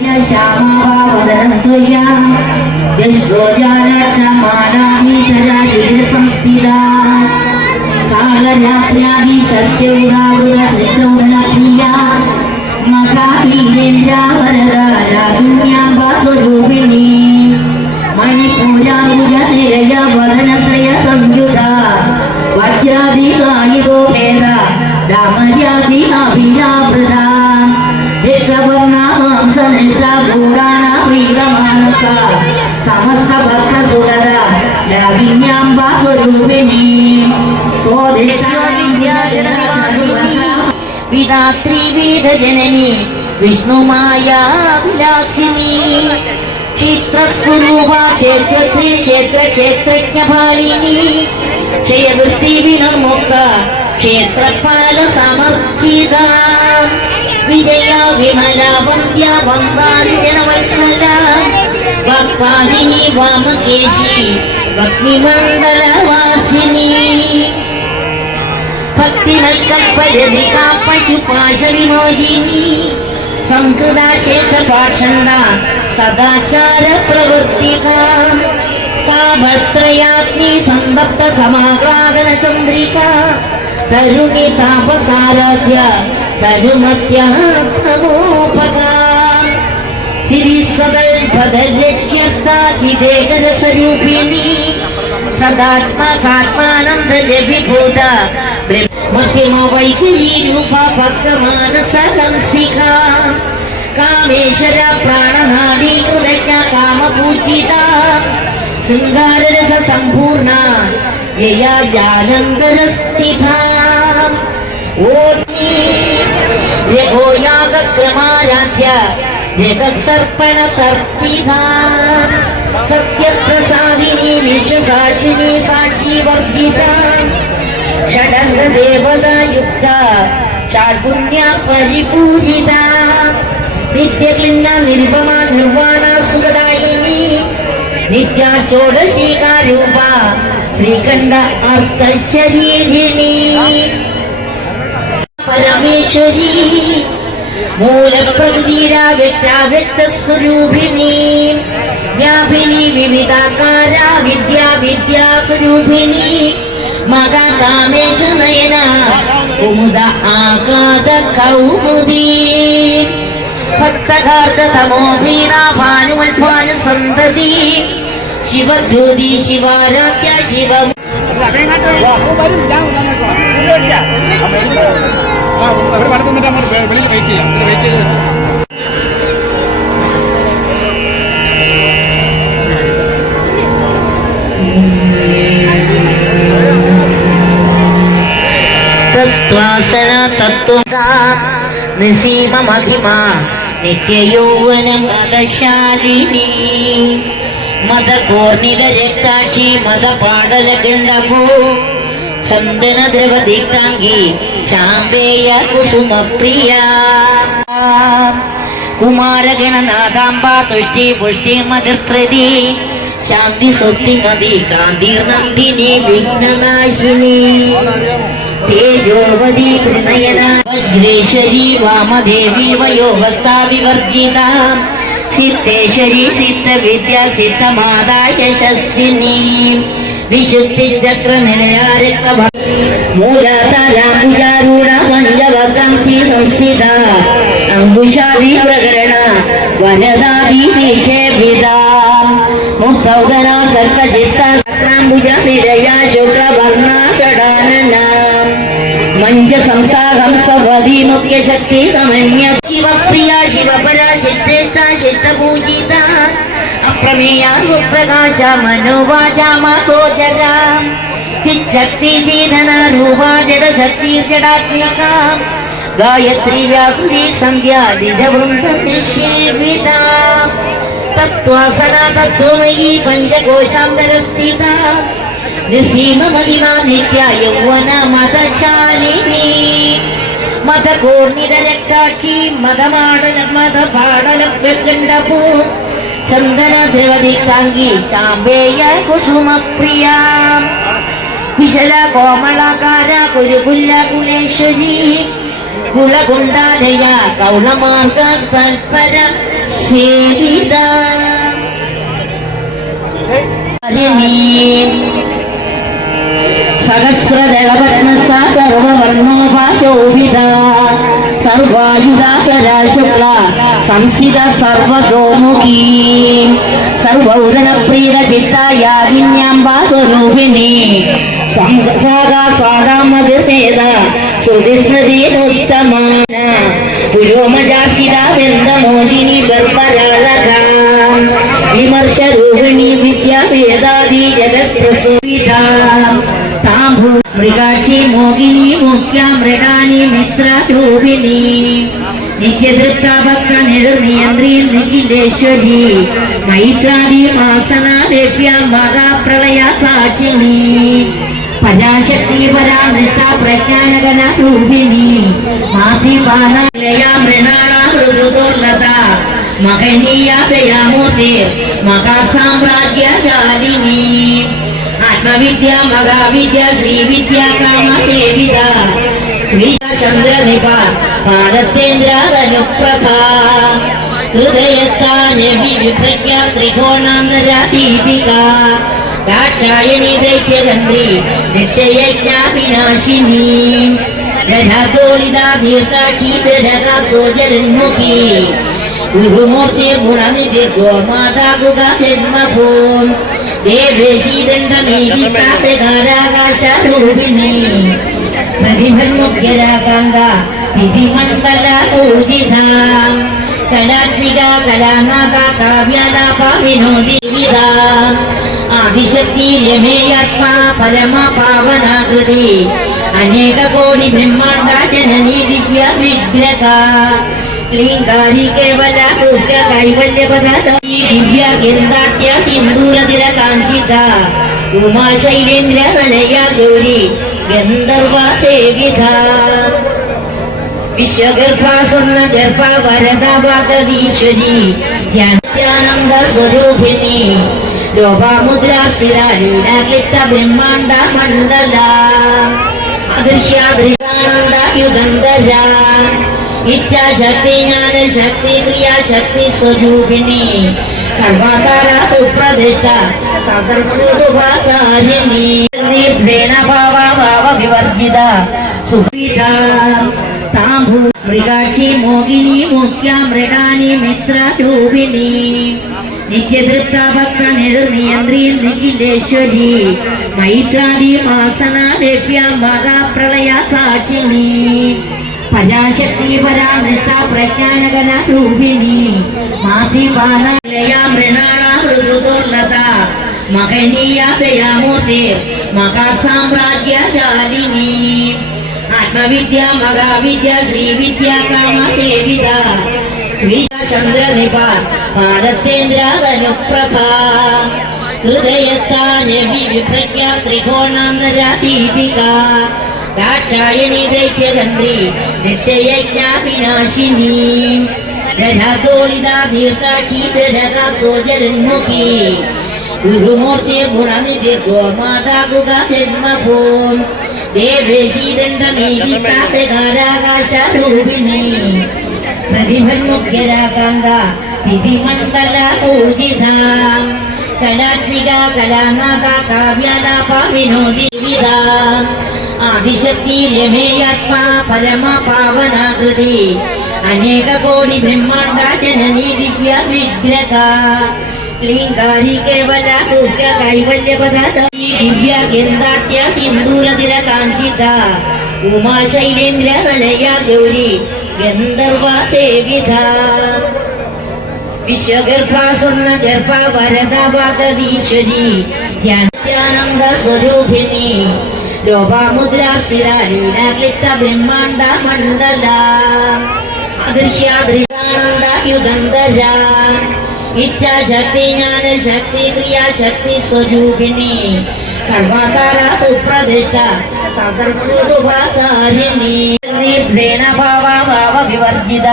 श्यामावदनत्वया यशोजारक्षमानाभितराजिते संस्थिता कालरात्र्याभिशत्यैरावृतसृतौघनप्रिया मखापीरेन्द्रावरदा रागुण्या वासुरूपिणी വിധാത്രിവേദജനനി വിഷ്ണുമായാവിലാസിനി ചിത്രസ്വരൂപ ക്ഷേത്രശ്രീ ക്ഷേത്ര ക്ഷേത്രജ്ഞപാലിനി ക്ഷയവൃത്തി വിനിർമുക്ത ക്ഷേത്രപാല സമർച്ചിത വിജയ വിമല വന്ദ്യ വന്ദാനുജനവത്സല ഭക്താദിനി വാമകേശി. ഭക്തിമണ്ഡലവാസിനി ഭക്തിനൽക്കൽപ്പരതികാ പശുപാശവിമോഹിനി സംകൃതാശേഷപാഷണ്ട സദാചാര പ്രവൃത്തിക താപത്രയാഗ്നി സന്തപ്ത സമാഗ്രാഗന ചന്ദ്രിക. തരുണി താപസാരാധ്യ തരുമത്യാത്മോപക ചിരിസ്തരൂപിണി സദാത്മാ സാത്മാനന്ദ सदात्मा सात्मानं ब्रजभिभूत मध्यमा वैतिलीरूपा भक्तमानसहंसिका कामेश्वर प्राणहानि कृतज्ञा कामपूजिता शृङ्गाररससम्पूर्णा। जया जानन्दरस्थिता ओति यगो यागक्रमाराध्य सत्य सत्यप्रसा स्वामिनी विश्वसाक्षिणी साक्षीवर्जिता षडङ्गदेवता युक्ता चाटुण्या परिपूजिता नित्यक्लिन्ना निर्भमा निर्वाणा सुखदायिनी नित्या षोडशीका रूपा श्रीखण्ड अर्थशरीरिणी परमेश्वरी മൂലപ്രകൃതിരാവ്യക്താവ്യക്തസ്വരൂപിണി വ്യാപിനി വിവിധാകാര വിദ്യാ വിദ്യാസ്വരൂപിണി മകാകാമേശ നയന കുമുദ ആകാദ കൗമുദി. ഭക്തകാർത്ത തമോഭീന ഭാനുമൽഭാനു സന്തതി. ശിവജ്യോതി ശിവാരാധ്യ ശിവ ഒരു വലത്ത് തന്നിട്ട് നമ്മൾ വെളിയിൽ വെയിറ്റ് ചെയ്യാം വെയിറ്റ് ചെയ്ത് വെക്കാം. തത്വാസന തത്വ നിസീമ മഹിമ നിത്യയൗവനം മതശാലിനി മതകോർണിത രക്താക്ഷി മതപാടല ഗണ്ഡഭൂ ചന്ദന ദ്രവദീപ്താംഗി ചാമ്പേയ കുസുമപ്രിയ. കുമാരഗണനാഥാംബ തുഷ്ടി പുഷ്ടി മതിർപ്രതി ശാന്തി സ്വസ്തി മതി കാന്തിർനന്ദിനി വിഘ്നനാശിനി. തേജോവതി പ്രണയന വജ്രേശ്വരി വാമദേവി വയോവസ്ഥാ വിവർജിത സിദ്ധേശ്വരി സിദ്ധവിദ്യ സിദ്ധമാതാ യശസ്വിനി विशुद्धी चक्र निलया रक्त भक्त मूजा ताला पूजा रूढा पंजभकांसी संस्थिता। अंगुशादी प्रकरण वनदादी निषेभिदा मुखौदना सर्पचित्ता सत्रांबुजा निरया शुक्र भग्ना षडानना मंच संस्थागम शिवप्रिया शिवपरा शिष्टेष्टा शिष्टपूजिता। பிரமேயா சுப்பிரகாஷா மனோவாஜா மாதோஜரா சிச்சக்தி ஜீதனா ரூபா ஜட சக்தி ஜடாத்மிகா காயத்ரி வியாபுரி சந்தியா திஜவருந்தேவிதா தத்துவாசனா தத்துவமயி பஞ்சகோஷாந்தரஸ்திதா நிசீம மகிமா நித்யா யௌவன மதசாலினி மத கோர்நிதரக்காட்சி மதமாடல மத சந்தன திரவதி தாங்கி சாம்பேய குசும பிரியா விசல கோமலாகார குருகுல்ல குலேஸ்வரி குலகுண்டாதயா கௌளமார்க கல்பர சேவிதா சகசிரதளபத்மஸ்தாகருவர்ணோபாசோபிதா സർവൗദനപ്രീത സംസ്ഥിത സർവഗോമുഖീ. സാഗാ സ്വാദാമകൃതേത ശ്രുതിസ്മൃതിരുത്തമാന. പുരോമജാർച്ചിത ബന്ധമോദിനി ഗർഭരാളക വിമർശരൂപിണി വിദ്യാഭേദാദി ജഗത്പ്രസൂരിത താംഭൂ మృగాక్షి మోహిని ముఖ్యామృడాని మిత్రూపిణి నిత్యదృప్త భక్త నిర్నియంద్రి నిఖిలేశ్వరి మైత్రాది మాసన దేవ్య మగా ప్రళయ సాక్షిణి ప్రజాశక్తి పరా నిష్ట ప్రజ్ఞానగణ రూపిణి మాతి పానయ మృణాళ దుర్లత మహనీయ దయామూర్తి మగా సామ్రాజ్యశాలిని മഹാവിദ്യ ശ്രീവിദ്യ കാമസേവിത ശ്രീ ചന്ദ്രനിപ പാദസ്തേന്ദ്രാതനുപ്രഭ ഹൃദയസ്ഥാനമി വിഭ്രജ്ഞ ത്രികോണാന്തരാദീപിക. ദാക്ഷായണി ദൈത്യതന്ത്രി നിശ്ചയജ്ഞാവിനാശിനി രഥോളിതാ ദീർഘാക്ഷീതരകാസോജലന്മുഖി ഗുരുമൂർത്തി ഗുണനിധി ഗോമാതാ ഗുഗ ജന്മഭൂം. ദേവേശീദണ്ഡമേകാശരൂപിണി പ്രതിഭന്മുഖ്യരാകാംഗ തിഥിമണ്ഡല ഊജിത കലാത്മിക കലാനാഥ കാവ്യലാപ വിനോദിവിധ ആദിശക്തി രമേയാത്മാ പരമ പാവനാകൃതി അനേക കോടി ബ്രഹ്മാണ്ട ജനനി ദിവ്യ വിഗ്രഹ ക്ലീങ്കാരി കേവല പൂർത്ത കൈവല്യപദ ദിവ്യ ഗന്ധാട്യ സിന്ദൂരതിര കാഞ്ചിത. ഉമാ ശൈലേന്ദ്ര നലയ ഗൗരി ഗന്ധർവ സേവിത. വിശ്വഗർഭ സ്വർണ ഗർഭ വരദ ധ്യാനന്ദ സ്വരൂപിണി. ലോപാമുദ്രാക്ഷിരാലീലക്ലിപ്ത ബ്രഹ്മാണ്ട മണ്ഡല. അദൃശ്യാദൃശാനന്ദ യുഗന്ധര. ఇచ్చా శక్తి జ్ఞాన శక్తి క్రియా శక్తి స్వరూపిణి. సర్వతర సుప్రతిష్ట సదర్శుభాకారిణి నిర్వేణ భావ భావ వివర్జిత సుప్రీత తాంబూ మృగాక్షి మోగిని ముఖ్య మృడాని మిత్రరూపిణి నిత్యదృప్త భక్త నిర్నియంత్రీ నిఖిలేశ్వరి మైత్రాది మాసన లేప్య మగా ప్రళయ సాక్షిణి. പരാശക്തി പരാനിഷ്ഠ പ്രജ്ഞാനകന രൂപിണി മാതിപാലയ മൃണാള മൃദുദുർലത മഹനീയ ദയാമൂർത്തി. മഹാസാമ്രാജ്യശാലിനി. ആത്മവിദ്യ മഹാവിദ്യ ശ്രീവിദ്യ കാമസേവിത. ശ്രീ ചന്ദ്രനിപ പാദസ്തേന്ദ്രാതനുപ്രഭ ഹൃദയസ്ഥാനമി വിഭ്രജ്ഞ ത്രികോണാന്തരാദീപിക दाक्षायणी दैत्यदन्त्री निश्चयज्ञाविनाशिनी दधातोलिदा दीर्घाक्षीतरदा सोजलन्मुखी गुरुमूर्तिर्गुणानिधि गोमाता गुगा जन्मभूम् देवेशीदण्डनेदितातगाराकाशरूपिणी प्रतिभन्मुख्यराकाङ्गा तिथिमण्डला पूजिताम् कलात्मिका कलानाथा काव्यानापा विनोदिविदाम् ആദിശക്തി രമേയാത്മാ പരമ പാവനാകൃതി അനേക കോടി ബ്രഹ്മാണ്ട ജനനീ ദിവ്യ വിഗ്രഹ. ലിംഗാരി കേവല പൂർത്ത കൈവല്യപദ ദിവ്യ ഗന്ധാട്യ സിന്ദൂരതിര കാഞ്ചിത. ഉമാ ശൈലേന്ദ്ര വലയ ഗൗരി ഗന്ധർവ സേവിത. വിശ്വഗർഭ സ്വർണ ഗർഭ വരദ വാദീശ്വരി ധ്യാനാനന്ദ സ്വരൂപിണി. ലോപാമുദ്രാക്ഷിരാലീലക്ലിപ്ത ബ്രഹ്മാണ്ട മണ്ഡല അദൃശ്യാദൃശാനന്ദ യുഗന്ധര ഇച്ഛാശക്തി ജ്ഞാനശക്തി ക്രിയാശക്തി സ്വരൂപിണി സർവാധാര സുപ്രതിഷ്ഠ സദർശുഭാകാരിണി നിർഭേണ ഭാവ ഭാവ വിവർജിത